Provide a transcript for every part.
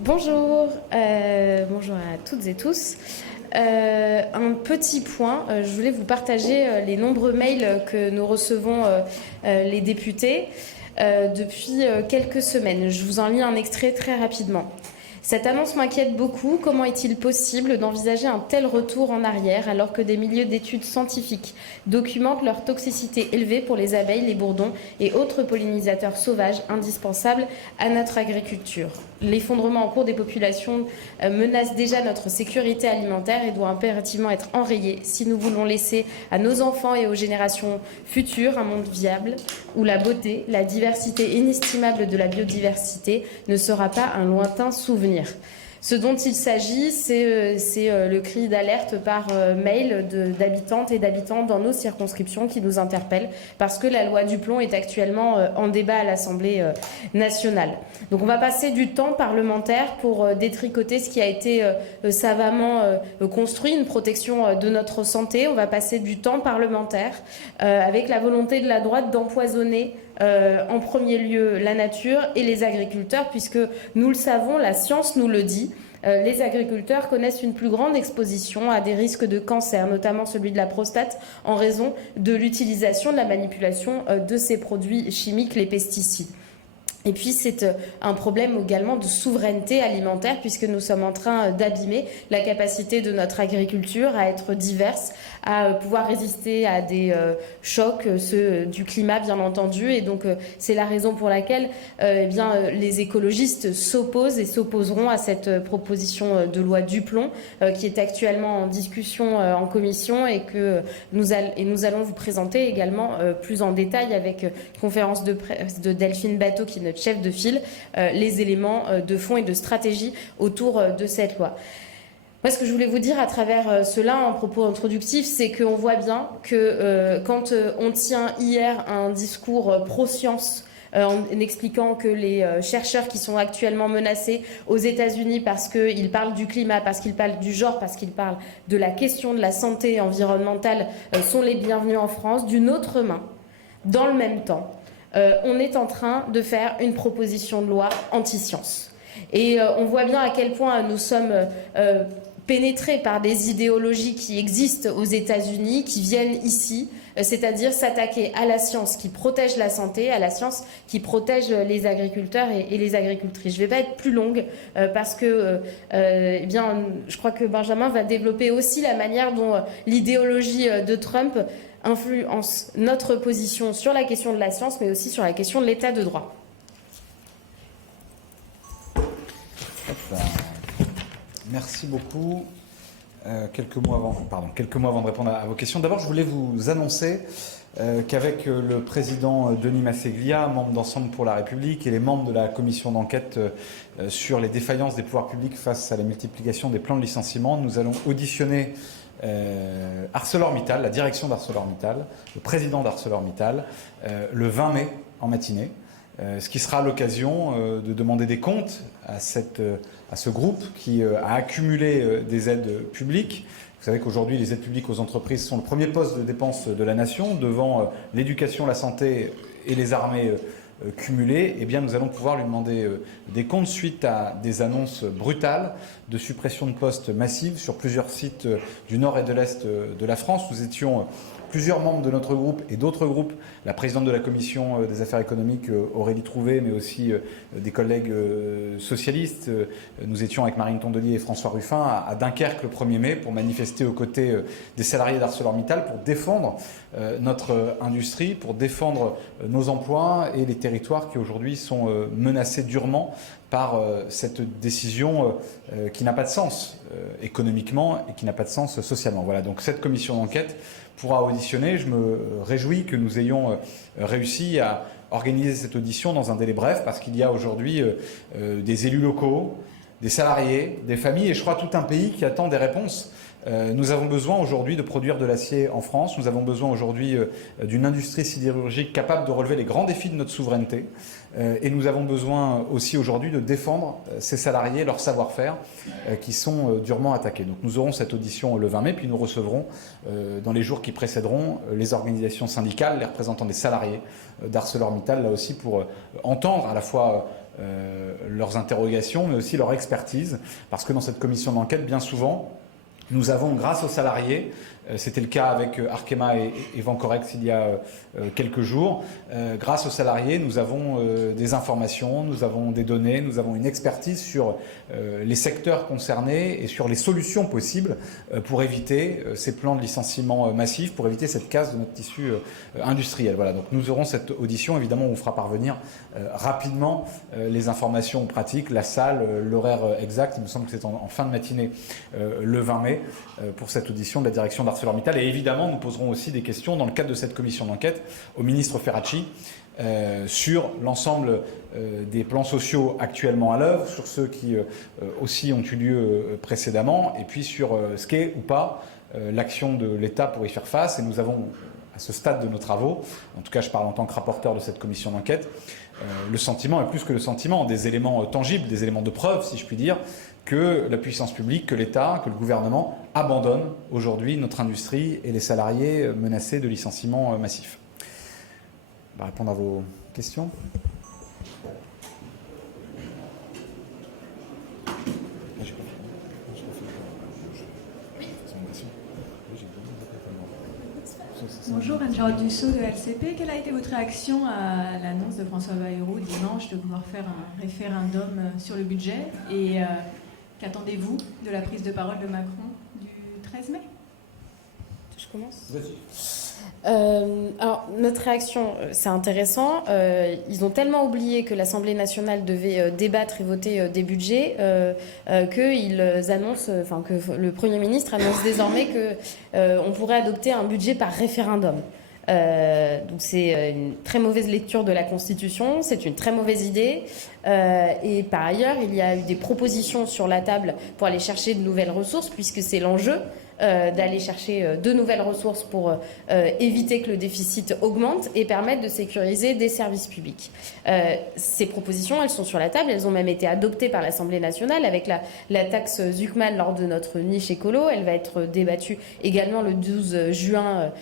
Bonjour, bonjour à toutes et tous. Un petit point, je voulais vous partager les nombreux mails que nous recevons les députés depuis quelques semaines. Je vous en lis un extrait très rapidement. Cette annonce m'inquiète beaucoup. Comment est-il possible d'envisager un tel retour en arrière alors que des milliers d'études scientifiques documentent leur toxicité élevée pour les abeilles, les bourdons et autres pollinisateurs sauvages indispensables à notre agriculture? L'effondrement en cours des populations menace déjà notre sécurité alimentaire et doit impérativement être enrayé si nous voulons laisser à nos enfants et aux générations futures un monde viable où la beauté, la diversité inestimable de la biodiversité ne sera pas un lointain souvenir. Ce dont il s'agit, c'est le cri d'alerte par mail d'habitantes et d'habitants dans nos circonscriptions qui nous interpellent parce que la loi Duplon est actuellement en débat à l'Assemblée nationale. Donc on va passer du temps parlementaire pour détricoter ce qui a été savamment construit, une protection de notre santé. On va passer du temps parlementaire avec la volonté de la droite d'empoisonner en premier lieu la nature et les agriculteurs, puisque nous le savons, la science nous le dit. Les agriculteurs connaissent une plus grande exposition à des risques de cancer, notamment celui de la prostate, en raison de l'utilisation, de la manipulation de ces produits chimiques, les pesticides. Et puis c'est un problème également de souveraineté alimentaire puisque nous sommes en train d'abîmer la capacité de notre agriculture à être diverse, à pouvoir résister à des chocs, ceux du climat bien entendu. Et donc c'est la raison pour laquelle les écologistes s'opposent et s'opposeront à cette proposition de loi Duplon qui est actuellement en discussion en commission et que nous allons vous présenter également plus en détail avec une conférence de presse de Delphine Batho qui est notre chef de file, les éléments de fond et de stratégie autour de cette loi. Moi, ce que je voulais vous dire à travers cela, en propos introductif, c'est qu'on voit bien que quand on tient hier un discours pro-science, en expliquant que les chercheurs qui sont actuellement menacés aux États-Unis parce qu'ils parlent du climat, parce qu'ils parlent du genre, parce qu'ils parlent de la question de la santé environnementale, sont les bienvenus en France, d'une autre main, dans le même temps, on est en train de faire une proposition de loi anti-science. Et on voit bien à quel point nous sommes pénétrés par des idéologies qui existent aux États-Unis, qui viennent ici, c'est-à-dire s'attaquer à la science qui protège la santé, à la science qui protège les agriculteurs et les agricultrices. Je ne vais pas être plus longue parce que je crois que Benjamin va développer aussi la manière dont l'idéologie de Trump influence notre position sur la question de la science, mais aussi sur la question de l'état de droit. Merci beaucoup. Quelques mois avant de répondre à vos questions, d'abord je voulais vous annoncer qu'avec le président Denis Masseglia, membre d'Ensemble pour la République, et les membres de la commission d'enquête sur les défaillances des pouvoirs publics face à la multiplication des plans de licenciement, nous allons auditionner ArcelorMittal, la direction d'ArcelorMittal, le président d'ArcelorMittal, le 20 mai en matinée, ce qui sera l'occasion de demander des comptes à ce groupe qui a accumulé des aides publiques. Vous savez qu'aujourd'hui, les aides publiques aux entreprises sont le premier poste de dépense de la nation, devant l'éducation, la santé et les armées cumulées. Eh bien, nous allons pouvoir lui demander des comptes suite à des annonces brutales de suppression de postes massives sur plusieurs sites du nord et de l'est de la France. Nous étions plusieurs membres de notre groupe et d'autres groupes, la présidente de la commission des affaires économiques, Aurélie Trouvé, mais aussi des collègues socialistes. Nous étions avec Marine Tondelier et François Ruffin à Dunkerque le 1er mai pour manifester aux côtés des salariés d'ArcelorMittal pour défendre notre industrie, pour défendre nos emplois et les territoires qui aujourd'hui sont menacés durement par cette décision qui n'a pas de sens économiquement et qui n'a pas de sens socialement. Voilà, donc cette commission d'enquête pourra auditionner. Je me réjouis que nous ayons réussi à organiser cette audition dans un délai bref parce qu'il y a aujourd'hui des élus locaux, des salariés, des familles et je crois tout un pays qui attend des réponses. Nous avons besoin aujourd'hui de produire de l'acier en France. Nous avons besoin aujourd'hui d'une industrie sidérurgique capable de relever les grands défis de notre souveraineté. Et nous avons besoin aussi aujourd'hui de défendre ces salariés, leur savoir-faire qui sont durement attaqués. Donc nous aurons cette audition le 20 mai, puis nous recevrons dans les jours qui précéderont les organisations syndicales, les représentants des salariés d'ArcelorMittal, là aussi pour entendre à la fois leurs interrogations, mais aussi leur expertise, parce que dans cette commission d'enquête, bien souvent, nous avons, grâce aux salariés, c'était le cas avec Arkema et Vencorex il y a quelques jours, grâce aux salariés, nous avons des informations, nous avons des données, nous avons une expertise sur les secteurs concernés et sur les solutions possibles pour éviter ces plans de licenciement massifs, pour éviter cette casse de notre tissu industriel. Voilà, donc nous aurons cette audition, évidemment, on vous fera parvenir rapidement les informations pratiques, la salle, l'horaire exact, il me semble que c'est en fin de matinée le 20 mai, pour cette audition de la direction d'ArcelorMittal. Et évidemment, nous poserons aussi des questions dans le cadre de cette commission d'enquête au ministre Ferracci sur l'ensemble des plans sociaux actuellement à l'œuvre, sur ceux qui aussi ont eu lieu précédemment, et puis sur ce qu'est ou pas l'action de l'État pour y faire face. Et nous avons, à ce stade de nos travaux, en tout cas je parle en tant que rapporteur de cette commission d'enquête, le sentiment, et plus que le sentiment, des éléments tangibles, des éléments de preuve, si je puis dire, que la puissance publique, que l'État, que le gouvernement abandonne aujourd'hui notre industrie et les salariés menacés de licenciements massifs. On va répondre à vos questions. Bonjour, Anne-Charlotte Dussault de LCP. Quelle a été votre réaction à l'annonce de François Bayrou dimanche de vouloir faire un référendum sur le budget et qu'attendez-vous de la prise de parole de Macron du 13 mai? Je commence. Vas-y. Alors, notre réaction, c'est intéressant. Ils ont tellement oublié que l'Assemblée nationale devait débattre et voter des budgets qu'ils annoncent, enfin que le Premier ministre annonce désormais qu'on pourrait adopter un budget par référendum. Donc c'est une très mauvaise lecture de la Constitution, c'est une très mauvaise idée. Et par ailleurs, il y a eu des propositions sur la table pour aller chercher de nouvelles ressources, puisque c'est l'enjeu. D'aller chercher de nouvelles ressources pour éviter que le déficit augmente et permettre de sécuriser des services publics. Ces propositions, elles sont sur la table, elles ont même été adoptées par l'Assemblée nationale avec la taxe Zuckman lors de notre niche écolo. Elle va être débattue également le 12 juin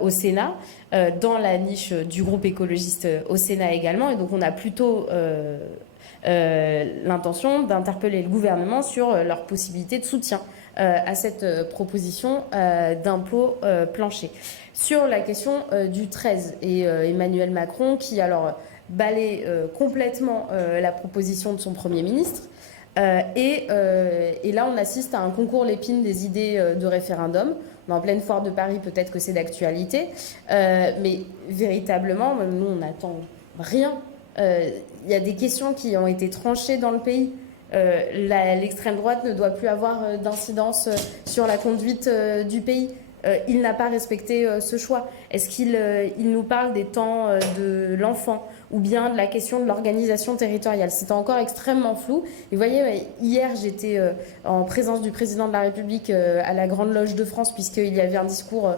au Sénat, dans la niche du groupe écologiste au Sénat également. Et donc on a plutôt l'intention d'interpeller le gouvernement sur leur possibilité de soutien à cette proposition d'impôt plancher. Sur la question du 13 et Emmanuel Macron qui alors balaie complètement la proposition de son Premier ministre et là on assiste à un concours Lépine des idées de référendum. On est en pleine foire de Paris, peut-être que c'est d'actualité, mais véritablement nous on n'attend rien. Il y a des questions qui ont été tranchées dans le pays. L'extrême droite ne doit plus avoir d'incidence sur la conduite du pays. Il n'a pas respecté ce choix. Est-ce qu'il nous parle des temps de l'enfant ou bien de la question de l'organisation territoriale? C'est encore extrêmement flou. Et vous voyez, hier, j'étais en présence du président de la République à la Grande Loge de France, puisqu'il y avait un discours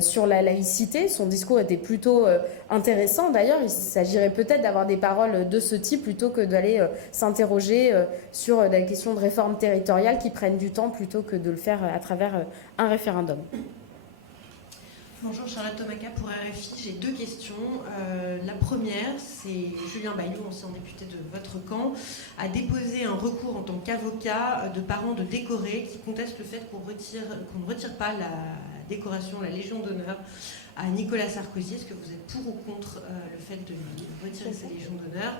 sur la laïcité. Son discours était plutôt intéressant. D'ailleurs, il s'agirait peut-être d'avoir des paroles de ce type plutôt que d'aller s'interroger sur la question de réforme territoriale qui prennent du temps plutôt que de le faire à travers un référendum. Bonjour, Charlotte Tomaca pour RFI. J'ai deux questions. La première, c'est Julien Bayou, ancien député de votre camp, a déposé un recours en tant qu'avocat de parents de décorés qui contestent le fait qu'on ne retire pas la décoration, la Légion d'honneur à Nicolas Sarkozy. Est-ce que vous êtes pour ou contre le fait de lui retirer sa Légion d'honneur?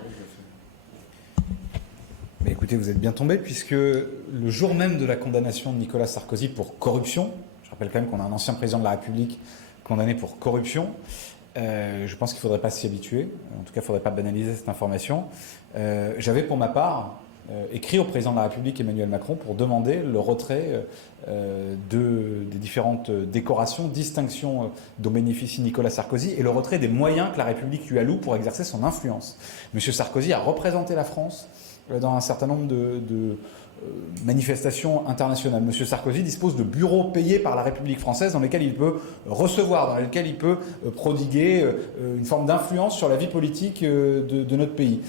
Mais écoutez, vous êtes bien tombé, puisque le jour même de la condamnation de Nicolas Sarkozy pour corruption, je rappelle quand même qu'on a un ancien président de la République condamné pour corruption, je pense qu'il ne faudrait pas s'y habituer, en tout cas il ne faudrait pas banaliser cette information. J'avais pour ma part écrit au président de la République Emmanuel Macron pour demander le retrait des différentes décorations, distinctions dont bénéficie Nicolas Sarkozy et le retrait des moyens que la République lui alloue pour exercer son influence. Monsieur Sarkozy a représenté la France dans un certain nombre de manifestations internationales. Monsieur Sarkozy dispose de bureaux payés par la République française dans lesquels il peut recevoir, dans lesquels il peut prodiguer une forme d'influence sur la vie politique de notre pays.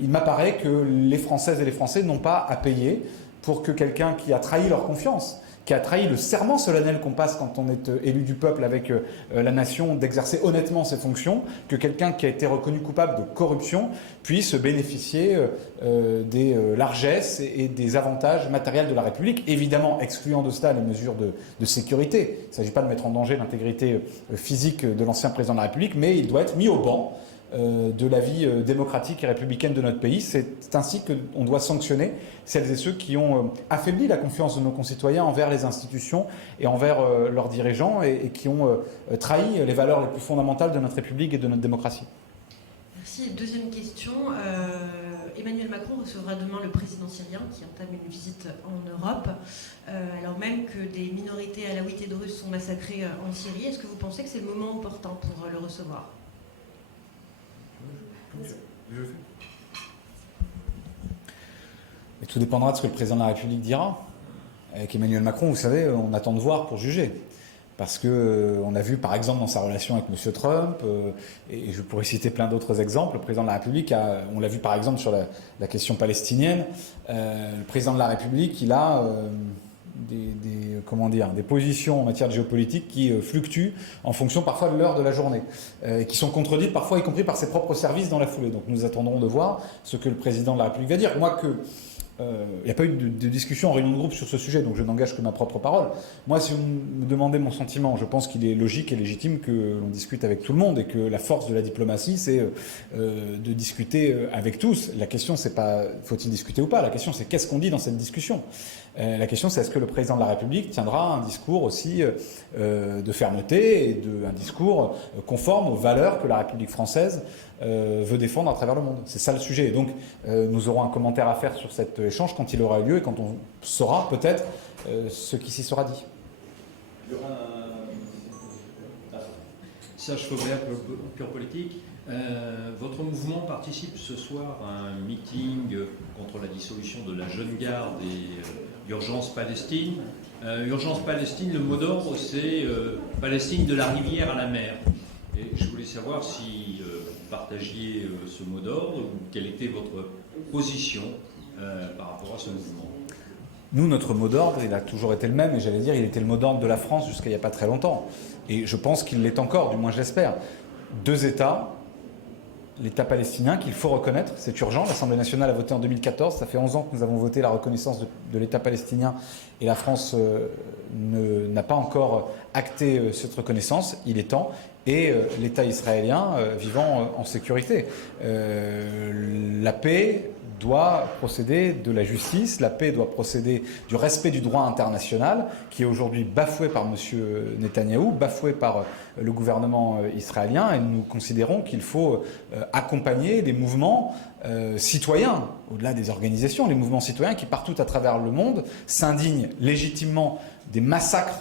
Il m'apparaît que les Françaises et les Français n'ont pas à payer pour que quelqu'un qui a trahi leur confiance, qui a trahi le serment solennel qu'on passe quand on est élu du peuple avec la nation, d'exercer honnêtement ses fonctions, que quelqu'un qui a été reconnu coupable de corruption puisse bénéficier des largesses et des avantages matériels de la République, évidemment excluant de cela les mesures de sécurité. Il ne s'agit pas de mettre en danger l'intégrité physique de l'ancien président de la République, mais il doit être mis au banc de la vie démocratique et républicaine de notre pays. C'est ainsi qu'on doit sanctionner celles et ceux qui ont affaibli la confiance de nos concitoyens envers les institutions et envers leurs dirigeants et qui ont trahi les valeurs les plus fondamentales de notre République et de notre démocratie. Merci. Deuxième question. Emmanuel Macron recevra demain le président syrien qui entame une visite en Europe, alors même que des minorités alaouites et druzes sont massacrées en Syrie. Est-ce que vous pensez que c'est le moment opportun pour le recevoir ? Et tout dépendra de ce que le président de la République dira. Avec Emmanuel Macron, vous savez, on attend de voir pour juger. Parce qu'on a vu, par exemple, dans sa relation avec M. Trump, et je pourrais citer plein d'autres exemples, le président de la République, on l'a vu par exemple sur la question palestinienne, le président de la République, il a des positions en matière de géopolitique qui fluctuent en fonction parfois de l'heure de la journée, et qui sont contredites parfois y compris par ses propres services dans la foulée. Donc nous attendrons de voir ce que le président de la République va dire. Il n'y a pas eu de discussion en réunion de groupe sur ce sujet, donc je n'engage que ma propre parole. Moi, si vous me demandez mon sentiment, je pense qu'il est logique et légitime que l'on discute avec tout le monde et que la force de la diplomatie, c'est de discuter avec tous. La question, c'est pas faut-il discuter ou pas, la question, c'est qu'est-ce qu'on dit dans cette discussion. La question, c'est est-ce que le président de la République tiendra un discours aussi de fermeté et un discours conforme aux valeurs que la République française veut défendre à travers le monde. C'est ça le sujet. Et donc, nous aurons un commentaire à faire sur cet échange quand il aura lieu et quand on saura peut-être ce qui s'y sera dit. Serge Faubert, Pure Politique. Votre mouvement participe ce soir à un meeting contre la dissolution de la Jeune Garde et Urgence Palestine. Urgence Palestine, le mot d'ordre, c'est Palestine de la rivière à la mer. Et je voulais savoir si vous partagiez ce mot d'ordre ou quelle était votre position par rapport à ce mouvement. Nous, notre mot d'ordre, il a toujours été le même, et j'allais dire, il était le mot d'ordre de la France jusqu'à il n'y a pas très longtemps. Et je pense qu'il l'est encore, du moins je l'espère. 2 États, l'État palestinien qu'il faut reconnaître, c'est urgent. L'Assemblée nationale a voté en 2014, ça fait 11 ans que nous avons voté la reconnaissance de l'État palestinien et la France n'a pas encore acté cette reconnaissance, il est temps. Et l'État israélien vivant en sécurité. La paix doit procéder de la justice, la paix doit procéder du respect du droit international qui est aujourd'hui bafoué par M. Netanyahou, bafoué par le gouvernement israélien, et nous considérons qu'il faut accompagner les mouvements citoyens, au-delà des organisations, les mouvements citoyens qui partout à travers le monde s'indignent légitimement des massacres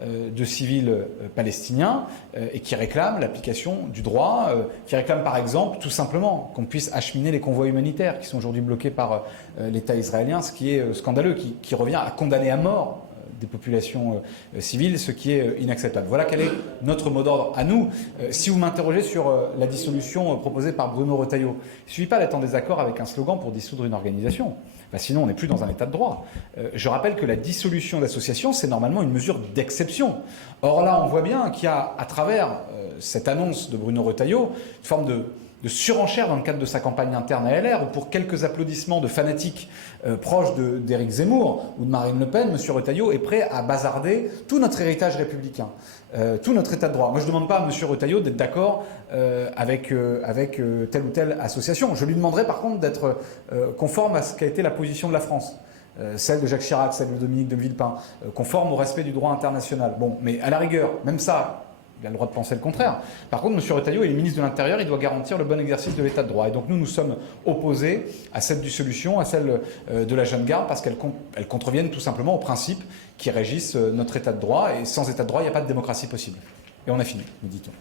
de civils palestiniens et qui réclament l'application du droit, qui réclament par exemple tout simplement qu'on puisse acheminer les convois humanitaires qui sont aujourd'hui bloqués par l'État israélien, ce qui est scandaleux, qui revient à condamner à mort des populations civiles, ce qui est inacceptable. Voilà quel est notre mot d'ordre à nous. Si vous m'interrogez sur la dissolution proposée par Bruno Retailleau, il ne suffit pas d'être en désaccord avec un slogan pour dissoudre une organisation. Sinon, on n'est plus dans un état de droit. Je rappelle que la dissolution d'association, c'est normalement une mesure d'exception. Or là, on voit bien qu'il y a, à travers cette annonce de Bruno Retailleau, une forme de surenchère dans le cadre de sa campagne interne à LR, où pour quelques applaudissements de fanatiques proches d'Éric Zemmour ou de Marine Le Pen, M. Retailleau est prêt à bazarder tout notre héritage républicain, tout notre état de droit. Moi, je ne demande pas à M. Retailleau d'être d'accord avec telle ou telle association. Je lui demanderai par contre d'être conforme à ce qu'a été la position de la France. Celle de Jacques Chirac, celle de Dominique de Villepin, conforme au respect du droit international. Bon, mais à la rigueur, même ça, il a le droit de penser le contraire. Par contre, M. Retailleau est le ministre de l'Intérieur, il doit garantir le bon exercice de l'état de droit. Et donc nous sommes opposés à cette dissolution, à celle de la Jeune Garde, parce qu'elles contreviennent tout simplement aux principes qui régissent notre état de droit. Et sans état de droit, il n'y a pas de démocratie possible. Et on a fini, nous dit-on.